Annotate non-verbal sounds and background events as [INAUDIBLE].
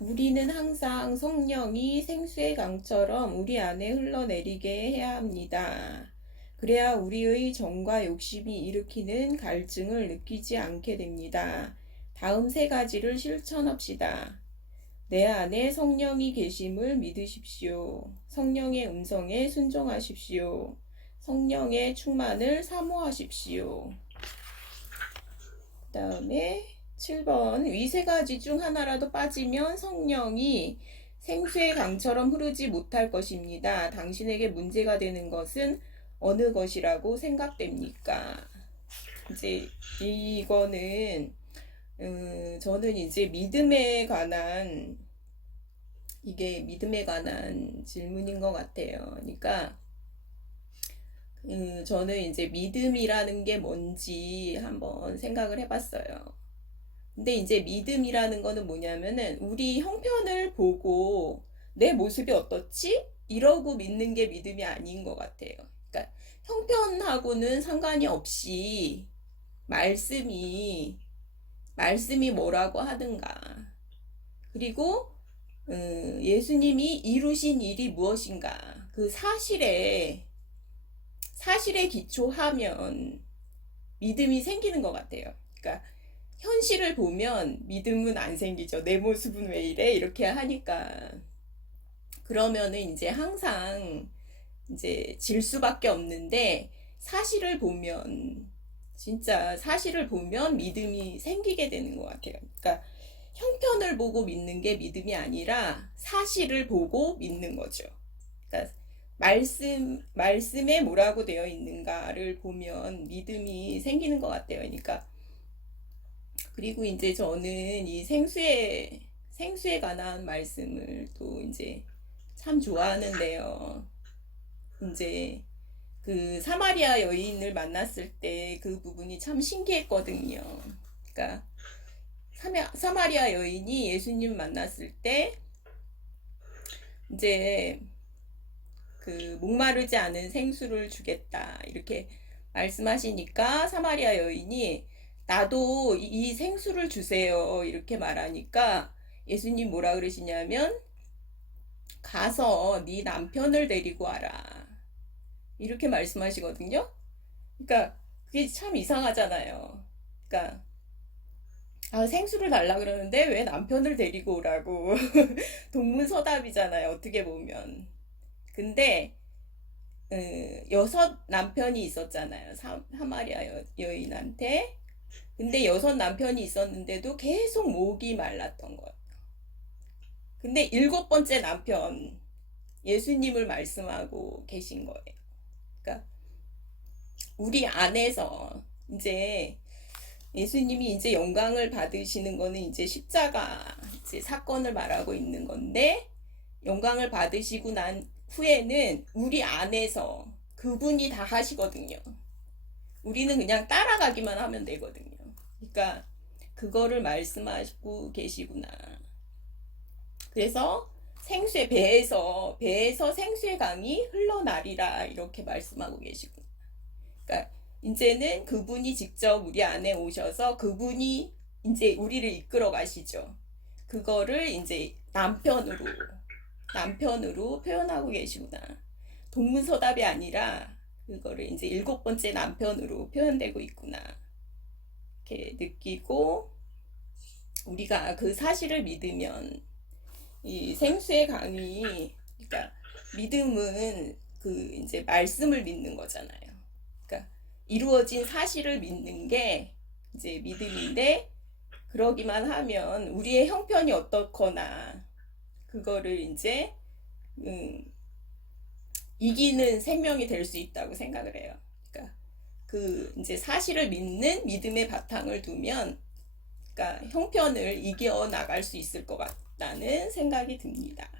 우리는 항상 성령이 생수의 강처럼 우리 안에 흘러내리게 해야 합니다. 그래야 우리의 정과 욕심이 일으키는 갈증을 느끼지 않게 됩니다. 다음 세 가지를 실천합시다. 내 안에 성령이 계심을 믿으십시오. 성령의 음성에 순종하십시오. 성령의 충만을 사모하십시오. 그 다음에 7번 위세 가지 중 하나라도 빠지면 성령이 생수의 강처럼 흐르지 못할 것입니다. 당신에게 문제가 되는 것은 어느 것이라고 생각됩니까? 이제 이거는 음, 저는 이제 믿음에 관한 이게 믿음에 관한 질문인 것 같아요. 그러니까 음, 저는 이제 믿음이라는 게 뭔지 한번 생각을 해봤어요. 근데 이제 믿음이라는 거는 뭐냐면은 우리 형편을 보고 내 모습이 어떻지? 이러고 믿는 게 믿음이 아닌 것 같아요. 그러니까 형편하고는 상관이 없이 말씀이 말씀이 뭐라고 하든가 그리고 음, 예수님이 이루신 일이 무엇인가 그 사실에 사실에 기초하면 믿음이 생기는 것 같아요. 그러니까 현실을 보면 믿음은 안 생기죠. 내 모습은 왜 이래? 이렇게 하니까. 그러면은 이제 항상 이제 질 수밖에 없는데 사실을 보면 진짜 사실을 보면 믿음이 생기게 되는 것 같아요. 그러니까 형편을 보고 믿는 게 믿음이 아니라 사실을 보고 믿는 거죠. 그러니까 말씀 말씀에 뭐라고 되어 있는가를 보면 믿음이 생기는 것 같아요. 그러니까 그리고 이제 저는 이 생수에 생수에 관한 말씀을 또 이제 참 좋아하는데요. 이제 그 사마리아 여인을 만났을 때 그 부분이 참 신기했거든요. 그러니까 사마, 사마리아 여인이 예수님 만났을 때 이제 그 목마르지 않은 생수를 주겠다 이렇게 말씀하시니까 사마리아 여인이 나도 이 생수를 주세요 이렇게 말하니까 예수님 뭐라 그러시냐면 가서 네 남편을 데리고 와라 이렇게 말씀하시거든요. 그러니까 그게 참 이상하잖아요. 그러니까 아, 생수를 달라 그러는데 왜 남편을 데리고 오라고 [LAUGHS] 동문서답이잖아요. 어떻게 보면. 근데 음, 여섯 남편이 있었잖아요. 사, 사마리아 여, 여인한테. 근데 여섯 남편이 있었는데도 계속 목이 말랐던 거예요. 근데 일곱 번째 남편 예수님을 말씀하고 계신 거예요. 그러니까 우리 안에서 이제 예수님이 이제 영광을 받으시는 거는 이제 십자가 이제 사건을 말하고 있는 건데 영광을 받으시고 난 후에는 우리 안에서 그분이 다 하시거든요. 우리는 그냥 따라가기만 하면 되거든요. 그러니까 그거를 말씀하시고 계시구나. 그래서 생수의 배에서 배에서 생수의 강이 흘러나리라 이렇게 말씀하고 계시고. 그러니까 이제는 그분이 직접 우리 안에 오셔서 그분이 이제 우리를 이끌어 가시죠. 그거를 이제 남편으로 남편으로 표현하고 계시구나. 동문서답이 아니라 그거를 이제 일곱 번째 남편으로 표현되고 있구나. 이렇게 느끼고 우리가 그 사실을 믿으면 이 생수의 강이 그러니까 믿음은 그 이제 말씀을 믿는 거잖아요. 그러니까 이루어진 사실을 믿는 게 이제 믿음인데 그러기만 하면 우리의 형편이 어떻거나 그거를 이제 음, 이기는 생명이 될 수 있다고 생각을 해요. 그 이제 사실을 믿는 믿음의 바탕을 두면 그러니까 형편을 이겨 나갈 수 있을 것 같다는 생각이 듭니다.